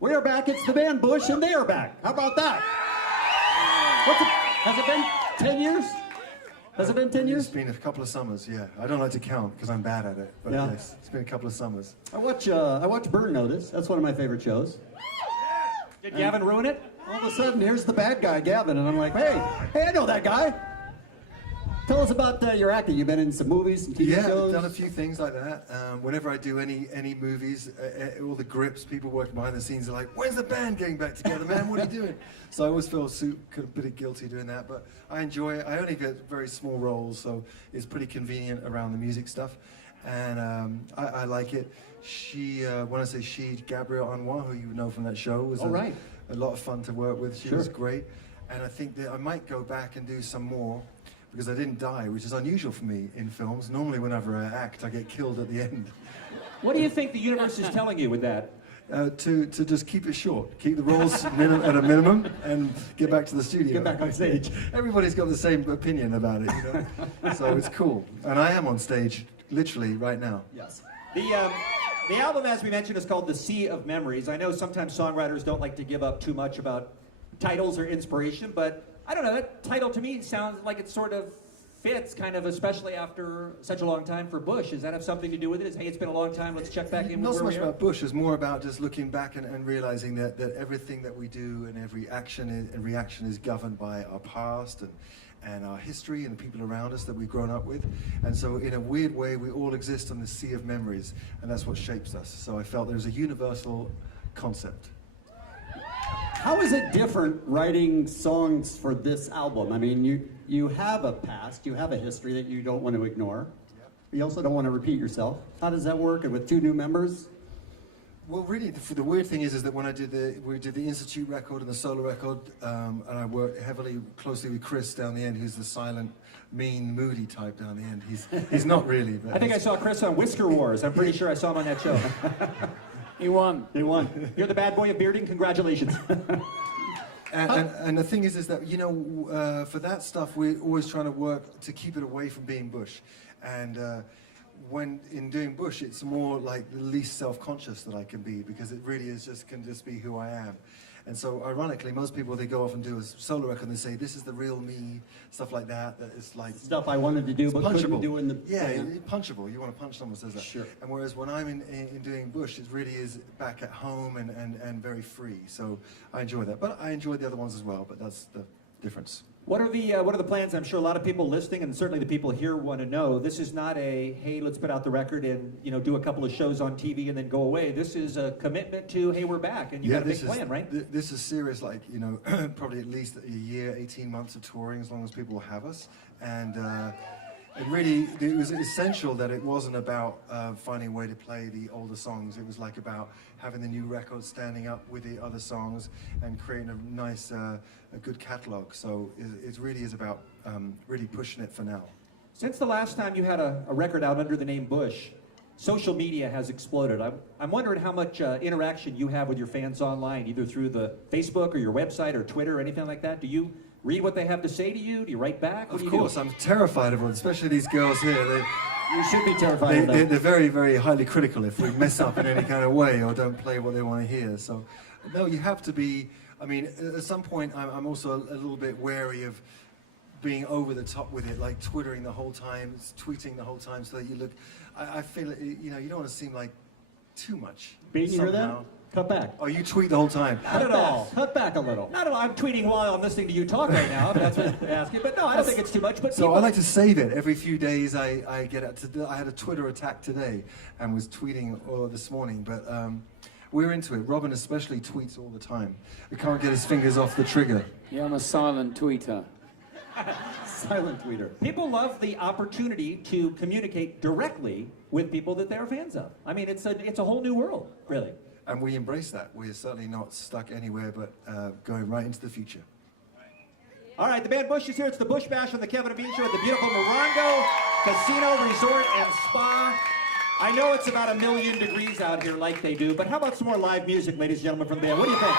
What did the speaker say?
We are back. It's the band Bush, and they are back. How about that? Has it been 10 years? Has it been 10 years? It's been a couple of summers, yeah. I don't like to count because I'm bad at it, but Yeah. yes, it's been a couple of summers. I watch Burn Notice. That's one of my favorite shows. Did Gavin ruin it? All of a sudden, here's the bad guy, Gavin, and I'm like, hey, I know that guy. Tell us about your acting. You've been in some movies and TV Yeah, shows. I've done a few things like that. Whenever I do any movies, all the grips, people working behind the scenes are like, when's the band getting back together, man? What are you doing? So I always feel a bit guilty doing that, but I enjoy it. I only get very small roles, so it's pretty convenient around the music stuff. And I like it. She, when I say she, Gabrielle Anwar, who you know from that show, was a lot of fun to work with. She was great. And I think that I might go back and do some more, because I didn't die, which is unusual for me in films. Normally whenever I act, I get killed at the end. What do you think the universe is telling you with that? To just keep it short, keep the roles at a minimum, and get back to the studio. Get back on stage. Everybody's got the same opinion about it, you know? So it's cool. And I am on stage, literally, right now. Yes. The album, as we mentioned, is called The Sea of Memories. I know sometimes songwriters don't like to give up too much about titles or inspiration, but I don't know, that title to me sounds like it sort of fits, kind of, especially after such a long time for Bush. Does that have something to do with it? Hey, it's been a long time, let's check back in Not with so where much we are? about Bush, it's more about just looking back and realizing that everything that we do and every action and reaction is governed by our past and our history and the people around us that we've grown up with. And so in a weird way, we all exist on the sea of memories, and that's what shapes us. So I felt there's a universal concept. How is it different writing songs for this album? I mean, you have a past, you have a history that you don't want to ignore. You also don't want to repeat yourself. How does that work? And with two new members? Well, really, the weird thing is that when we did the Institute record and the solo record, and I worked closely with Chris down the end, who's the silent, mean, moody type down the end. He's not really. But I think I saw Chris on Whisker Wars. I'm pretty sure I saw him on that show. He won. He won. You're the bad boy of bearding. Congratulations. And the thing is that, you know, for that stuff, we're always trying to work to keep it away from being Bush. And when in doing Bush, it's more like the least self-conscious that I can be, because it really can just be who I am. And so, ironically, most people, they go off and do a solo record and they say, this is the real me, stuff like that. That it's like Stuff I wanted to do, but couldn't do in the... Yeah, punchable. You want to punch someone who says that. Sure. And whereas when I'm in doing Bush, it really is back at home and very free. So I enjoy that. But I enjoy the other ones as well, but that's the difference. What are the plans? I'm sure a lot of people listening, and certainly the people here, want to know. This is not a, hey, let's put out the record and, you know, do a couple of shows on TV and then go away. This is a commitment to, hey, we're back, and you got a big plan, right? This is serious, like, you know, probably at least a year, 18 months of touring, as long as people will have us. And it was essential that it wasn't about finding a way to play the older songs. It was like about having the new record standing up with the other songs and creating a nice, a good catalog. So it really is about really pushing it for now. Since the last time you had a record out under the name Bush, social media has exploded. I'm wondering how much interaction you have with your fans online, either through the Facebook or your website or Twitter or anything like that. Do you read what they have to say to you? Do you write back? What do you do? Of course, I'm terrified of them, especially these girls here. You should be terrified of them. They're very, very highly critical if we mess up in any kind of way or don't play what they want to hear. So, no, you have to be, I mean, at some point, I'm also a little bit wary of being over the top with it, like twittering the whole time, tweeting the whole time, so that you look, I feel, you know, you don't want to seem like too much. Bean, you hear that? Cut back. Oh, you tweet the whole time. Not at all. Cut back a little. Not at all. I'm tweeting while I'm listening to you talk right now, if that's what you're asking. But no, I don't think it's too much. But So I like to save it. Every few days I get it. I had a Twitter attack today and was tweeting all this morning, but we're into it. Robin especially tweets all the time. He can't get his fingers off the trigger. Yeah, I'm a silent tweeter. Silent tweeter. people love the opportunity to communicate directly with people that they're fans of. I mean, it's a whole new world, really. And we embrace that. We're certainly not stuck anywhere but going right into the future. All right, the band Bush is here. It's the Bush Bash on the Kevin and Bean Show at the beautiful Morongo Casino Resort and Spa. I know it's about 1,000,000 degrees out here like they do, but how about some more live music, ladies and gentlemen, from the band? What do you think?